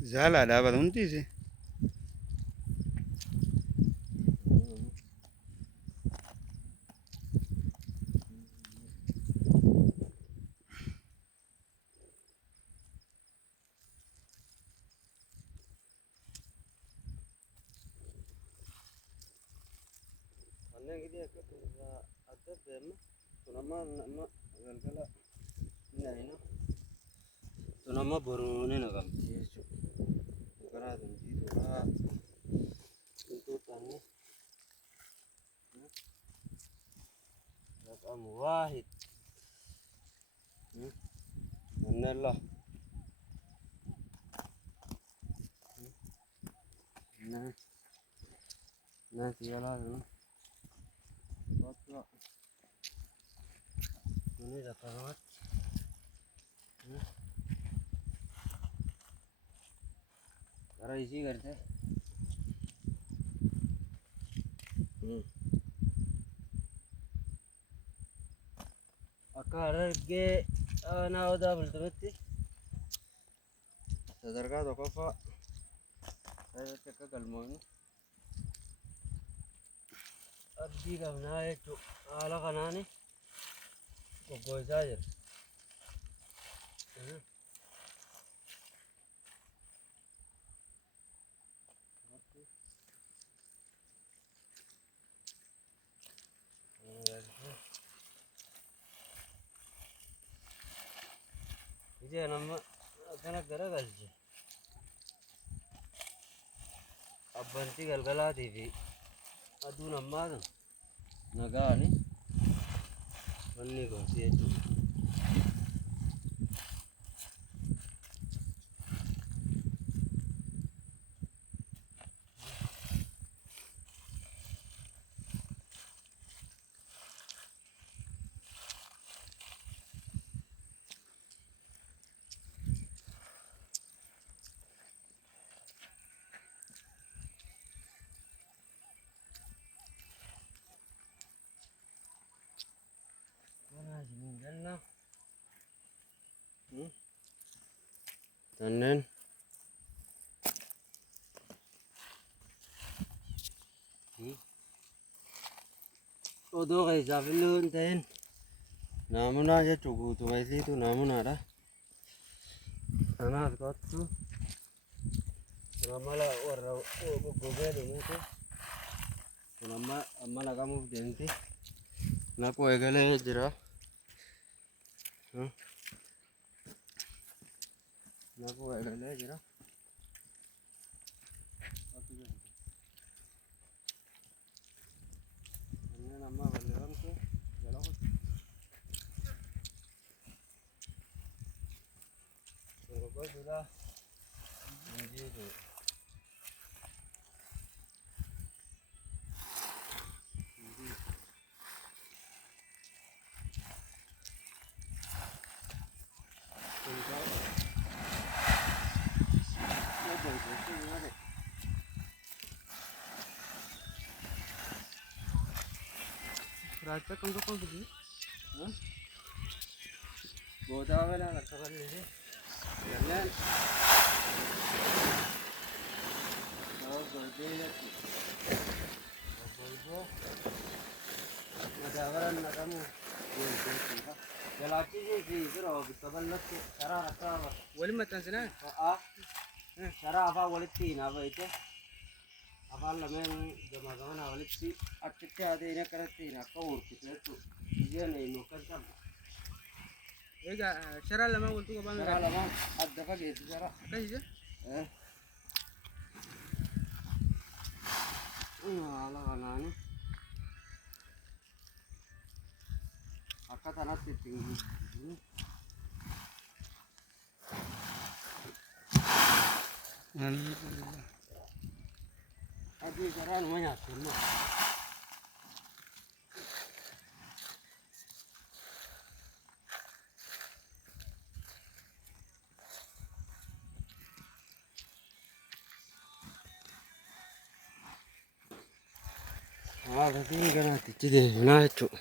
زعل دابا دونتيسي tunama borone na kamti jechu kara dunji dura itu tani رقم واحد من الله ناس يلا بطلع ini rakamat cara isi करते akarge ana udah belum sadarga to kafa saya cek kalmo ini abdi kamna itu ala kanani kok saja ini nama karena gara-gara sih abbanti galgala TV adu nama tuh naga nih ini kok sih itu Tanen odo kayak javelin ten namun aja cukup tuh itu namun ada tanah itu nama lah orang gober ini tuh nama kamu denti naku egale jera naku egale jera ini nama baleram tuh jalan kok sudah ini tuh रास्ता कौन सा दी बहुत आवेला लगता है ये चलने और बर्दे बोलबो मजावरन नकामु जलाची जी इधर हो बितबल्लत शरा रखा वली मत सना शरा आफा वलिती ना बैठे afal lamen jama gamana walipsi atte ade ina karate ina kawur kitu je ne no kan ega shara lama wontu ko banga shara lama adda ka ge shara kai je ala kanani akka tanat tinggi alhamdulillah adi jaran banyak semua Haadhatiin kanaatti deeminaa jechuudha.